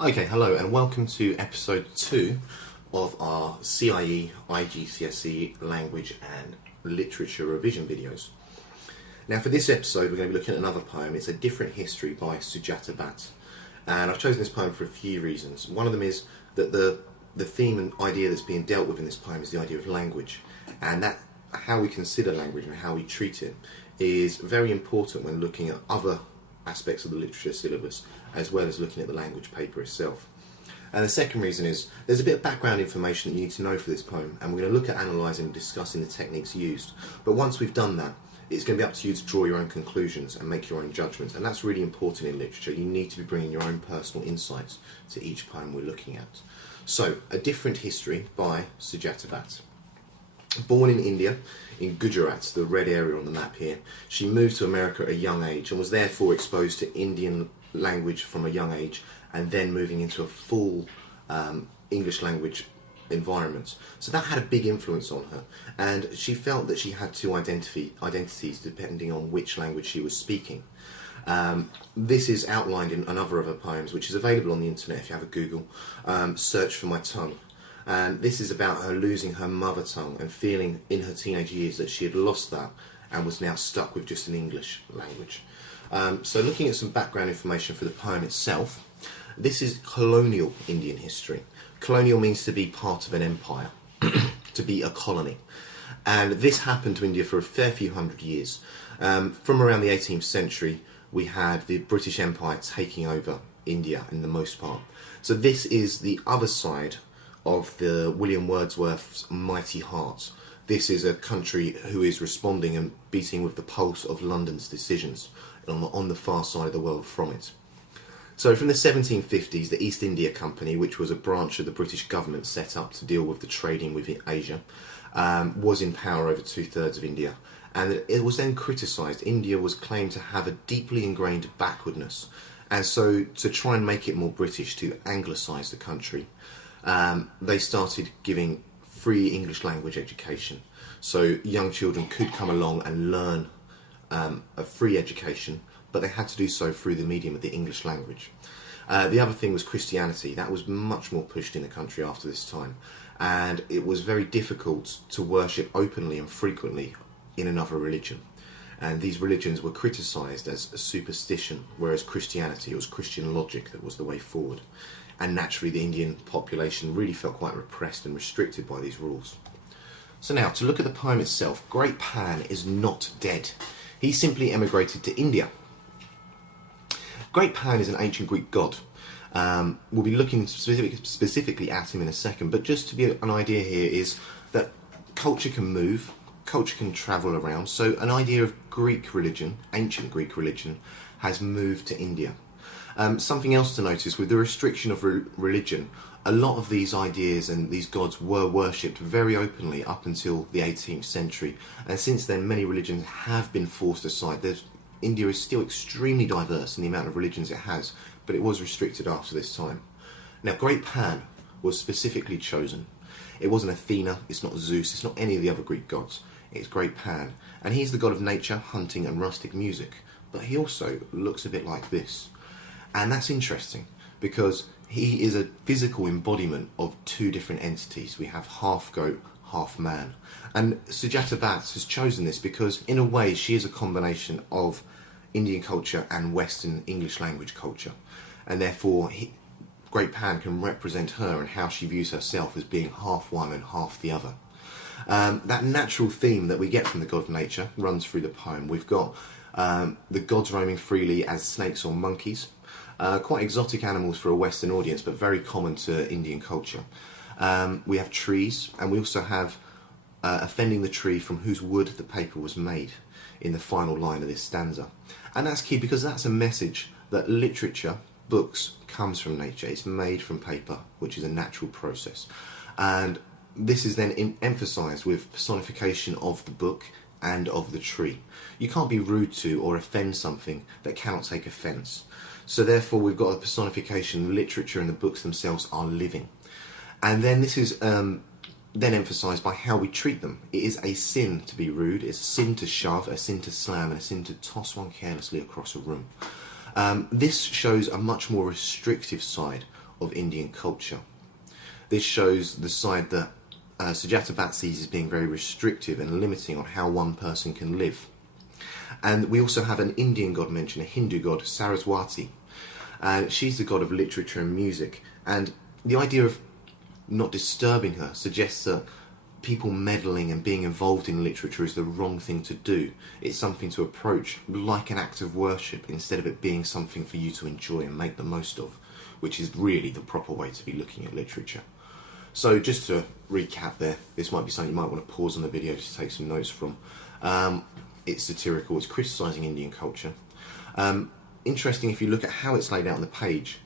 Okay, hello and welcome to episode 2 of our CIE IGCSE Language and Literature revision videos. Now for this episode we're going to be looking at another poem. It's A Different History by Sujata Bhatt. And I've chosen this poem for a few reasons. One of them is that the theme and idea that's being dealt with in this poem is the idea of language. And that how we consider language and how we treat it is very important when looking at other aspects of the literature syllabus, as well as looking at the language paper itself. And the second reason is there's a bit of background information that you need to know for this poem, and we're going to look at analysing and discussing the techniques used. But once we've done that, it's going to be up to you to draw your own conclusions and make your own judgments, and that's really important in literature. You need to be bringing your own personal insights to each poem we're looking at. So, A Different History by Sujata Bhatt. Born in India, in Gujarat, the red area on the map here, she moved to America at a young age and was therefore exposed to Indian language from a young age, and then moving into a full English language environment. So that had a big influence on her, and she felt that she had two identities depending on which language she was speaking. This is outlined in another of her poems, which is available on the internet if you have a Google. Search for My Tongue. And this is about her losing her mother tongue and feeling in her teenage years that she had lost that and was now stuck with just an English language. So looking at some background information for the poem itself, this is colonial Indian history. Colonial means to be part of an empire, to be a colony. And this happened to India for a fair few hundred years. From around the 18th century, we had the British Empire taking over India in the most part. So this is the other side of the William Wordsworth's Mighty Heart. This is a country who is responding and beating with the pulse of London's decisions on the far side of the world from it. So from the 1750s, the East India Company, which was a branch of the British government set up to deal with the trading with Asia, was in power over 2/3 of India. And it was then criticised. India was claimed to have a deeply ingrained backwardness. And so to try and make it more British, to anglicise the country, they started giving free English language education. So young children could come along and learn a free education, but they had to do so through the medium of the English language. The other thing was Christianity. That was much more pushed in the country after this time, and it was very difficult to worship openly and frequently in another religion. And these religions were criticised as a superstition, whereas Christianity, was Christian logic that was the way forward. And naturally the Indian population really felt quite repressed and restricted by these rules. So now, to look at the poem itself, Great Pan is not dead. He simply emigrated to India. Great Pan is an ancient Greek god. We'll be looking specifically at him in a second, but just to be an idea here is that culture can move, culture can travel around, so an idea of Greek religion, ancient Greek religion, has moved to India. Something else to notice, with the restriction of religion, a lot of these ideas and these gods were worshipped very openly up until the 18th century, and since then many religions have been forced aside. India is still extremely diverse in the amount of religions it has, but it was restricted after this time. Now, Great Pan was specifically chosen. It wasn't Athena, it's not Zeus, it's not any of the other Greek gods. It's Great Pan, and he's the god of nature, hunting and rustic music, but he also looks a bit like this. And that's interesting because he is a physical embodiment of two different entities. We have half goat, half man. And Sujata Bhatt has chosen this because in a way she is a combination of Indian culture and Western English language culture. And therefore Great Pan can represent her and how she views herself as being half one and half the other. That natural theme that we get from the god of nature runs through the poem. We've got the gods roaming freely as snakes or monkeys. Quite exotic animals for a Western audience, but very common to Indian culture. We have trees, and we also have offending the tree from whose wood the paper was made in the final line of this stanza. And that's key because that's a message that literature, books, comes from nature. It's made from paper, which is a natural process. And this is then emphasised with personification of the book and of the tree. You can't be rude to or offend something that cannot take offence. So therefore we've got a personification. The literature and the books themselves are living. And then this is then emphasised by how we treat them. It is a sin to be rude, it's a sin to shove, a sin to slam, and a sin to toss one carelessly across a room. This shows a much more restrictive side of Indian culture. This shows the side that Sujata Bhatt sees as being very restrictive and limiting on how one person can live. And we also have an Indian god mentioned, a Hindu god, Saraswati. And she's the god of literature and music. And the idea of not disturbing her suggests that people meddling and being involved in literature is the wrong thing to do. It's something to approach like an act of worship instead of it being something for you to enjoy and make the most of, which is really the proper way to be looking at literature. So just to recap there, this might be something you might want to pause on the video to take some notes from. It's satirical, it's criticising Indian culture. Interesting, if you look at how it's laid out on the page,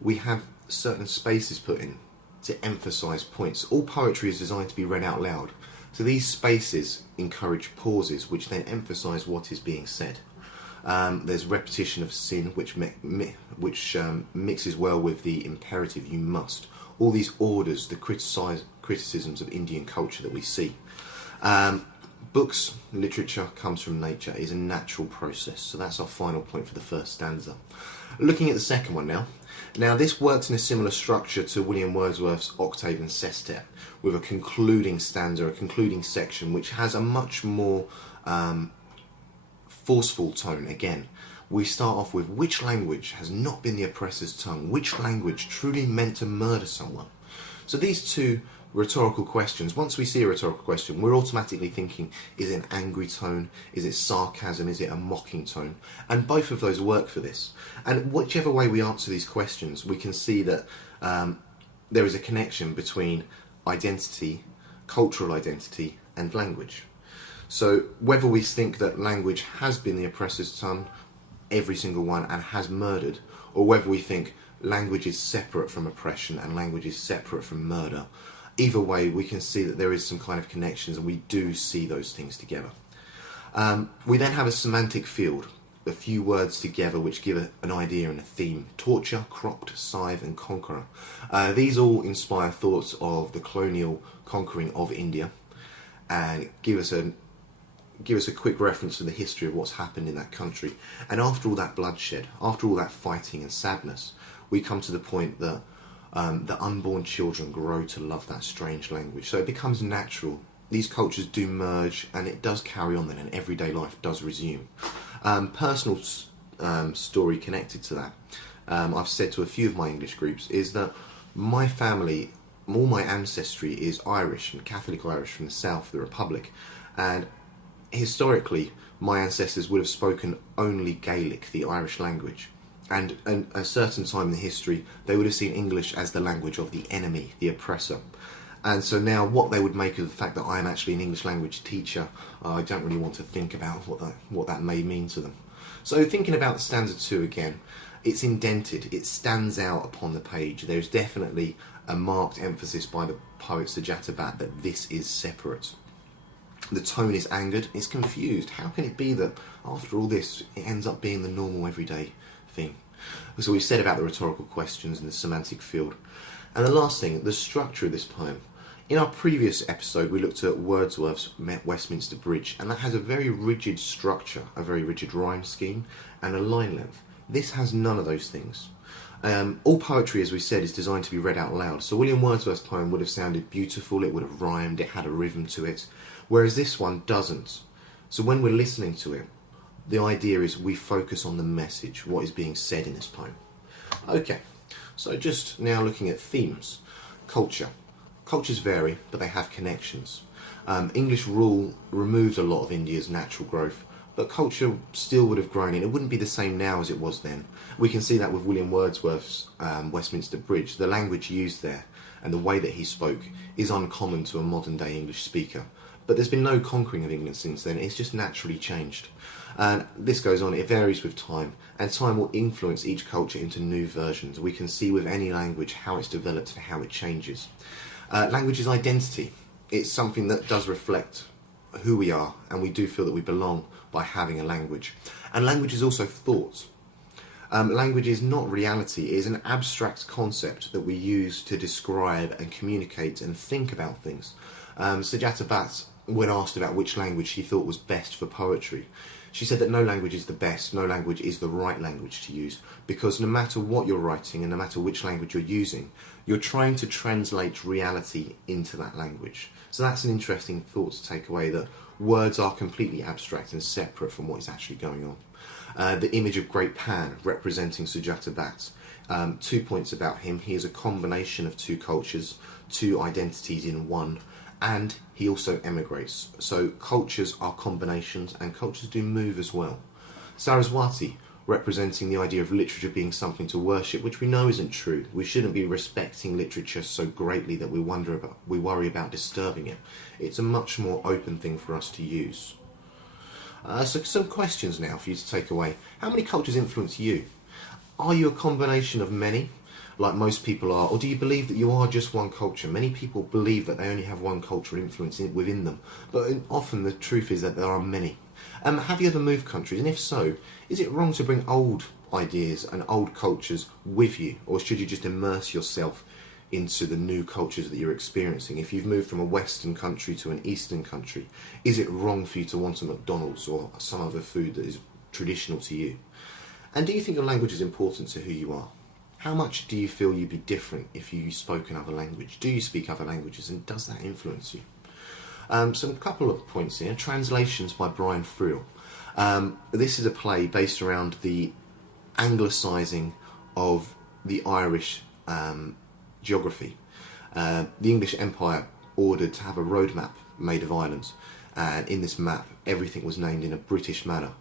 we have certain spaces put in to emphasise points. All poetry is designed to be read out loud, so these spaces encourage pauses which then emphasise what is being said. There's repetition of sin which mixes well with the imperative you must. All these orders, the criticisms of Indian culture that we see. Books, literature comes from nature, is a natural process. So that's our final point for the first stanza. Looking at the second one now. Now this works in a similar structure to William Wordsworth's Octave and Sestet, with a concluding stanza, a concluding section, which has a much more forceful tone again. We start off with which language has not been the oppressor's tongue, which language truly meant to murder someone. So these two rhetorical questions, once we see a rhetorical question, we're automatically thinking, is it an angry tone, is it sarcasm, is it a mocking tone? And both of those work for this. And whichever way we answer these questions, we can see that there is a connection between identity, cultural identity, and language. So whether we think that language has been the oppressor's tongue, every single one, and has murdered, or whether we think language is separate from oppression and language is separate from murder, either way we can see that there is some kind of connections, and we do see those things together. We then have a semantic field, a few words together which give an idea and a theme: torture, cropped, scythe, and conqueror. These all inspire thoughts of the colonial conquering of India and give us a quick reference to the history of what's happened in that country. And after all that bloodshed, after all that fighting and sadness, we come to the point that the unborn children grow to love that strange language. So it becomes natural. These cultures do merge, and it does carry on then, and everyday life does resume. Personal story connected to that, I've said to a few of my English groups, is that my family, all my ancestry is Irish, and Catholic Irish from the south, the Republic. And historically, my ancestors would have spoken only Gaelic, the Irish language. And at a certain time in the history, they would have seen English as the language of the enemy, the oppressor. And so now what they would make of the fact that I'm actually an English language teacher, I don't really want to think about what that may mean to them. So thinking about stanza 2 again, it's indented, it stands out upon the page. There's definitely a marked emphasis by the poet Sujata Bhatt that this is separate. The tone is angered, it's confused. How can it be that after all this, it ends up being the normal everyday thing? So we've said about the rhetorical questions and the semantic field. And the last thing, the structure of this poem. In our previous episode, we looked at Wordsworth's Westminster Bridge, and that has a very rigid structure, a very rigid rhyme scheme, and a line length. This has none of those things. All poetry, as we said, is designed to be read out loud. So William Wordsworth's poem would have sounded beautiful, it would have rhymed, it had a rhythm to it, whereas this one doesn't. So when we're listening to it, the idea is we focus on the message, what is being said in this poem. Okay, so just now looking at themes. Culture. Cultures vary, but they have connections. English rule removed a lot of India's natural growth, but culture still would have grown, and it wouldn't be the same now as it was then. We can see that with William Wordsworth's Westminster Bridge. The language used there and the way that he spoke is uncommon to a modern day English speaker. But there's been no conquering of England since then, it's just naturally changed. And this goes on, it varies with time, and time will influence each culture into new versions. We can see with any language how it's developed and how it changes. Language is identity. It's something that does reflect who we are, and we do feel that we belong by having a language. And language is also thought. Language is not reality, it is an abstract concept that we use to describe and communicate and think about things. Sujata Bhatt, when asked about which language she thought was best for poetry, She said that no language is the best, no language is the right language to use, because no matter what you're writing and no matter which language you're using, you're trying to translate reality into that language. So that's an interesting thought to take away, that words are completely abstract and separate from what is actually going on. The image of Great Pan representing Sujata Bhatt. 2 points about him. He is a combination of two cultures, two identities in one, and he also emigrates. So cultures are combinations, and cultures do move as well. Saraswati, representing the idea of literature being something to worship, which we know isn't true. We shouldn't be respecting literature so greatly that we worry about disturbing it. It's a much more open thing for us to use. So some questions now for you to take away. How many cultures influence you? Are you a combination of many, like most people are, or do you believe that you are just one culture? Many people believe that they only have one cultural influence within them, but often the truth is that there are many. Have you ever moved countries, and if so, is it wrong to bring old ideas and old cultures with you, or should you just immerse yourself into the new cultures that you're experiencing? If you've moved from a Western country to an Eastern country, is it wrong for you to want a McDonald's or some other food that is traditional to you? And do you think your language is important to who you are? How much do you feel you'd be different if you spoke another language? Do you speak other languages, and does that influence you? So a couple of points here. Translations by Brian Friel. This is a play based around the anglicising of the Irish geography. The English Empire ordered to have a road map made of islands, and in this map everything was named in a British manner.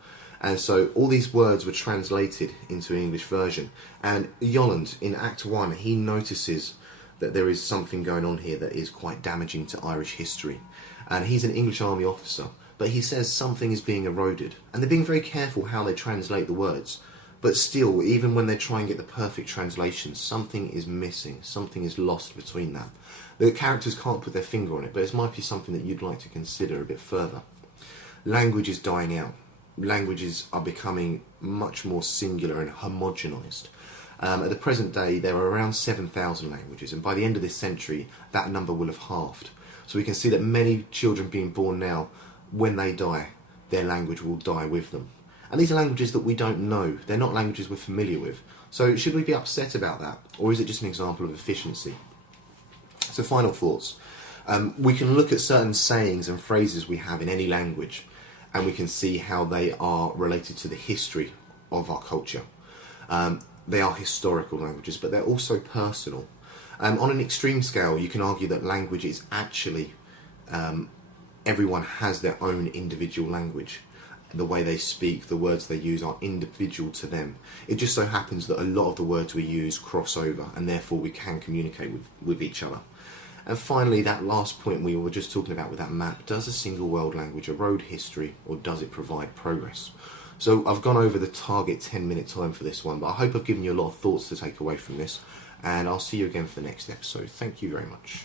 And so all these words were translated into an English version. And Yolland, in Act 1, he notices that there is something going on here that is quite damaging to Irish history. And he's an English army officer, but he says something is being eroded. And they're being very careful how they translate the words. But still, even when they try and get the perfect translation, something is missing, something is lost between that. The characters can't put their finger on it, but it might be something that you'd like to consider a bit further. Language is dying out. Languages are becoming much more singular and homogenised. At the present day, there are around 7,000 languages, and by the end of this century, that number will have halved. So we can see that many children being born now, when they die, their language will die with them. And these are languages that we don't know. They're not languages we're familiar with. So should we be upset about that, or is it just an example of efficiency? So final thoughts. We can look at certain sayings and phrases we have in any language, and we can see how they are related to the history of our culture. They are historical languages, but they're also personal. On an extreme scale, you can argue that language is actually, everyone has their own individual language. The way they speak, the words they use are individual to them. It just so happens that a lot of the words we use cross over, and therefore we can communicate with each other. And finally, that last point we were just talking about with that map, does a single world language erode history, or does it provide progress? So I've gone over the target 10-minute time for this one, but I hope I've given you a lot of thoughts to take away from this, and I'll see you again for the next episode. Thank you very much.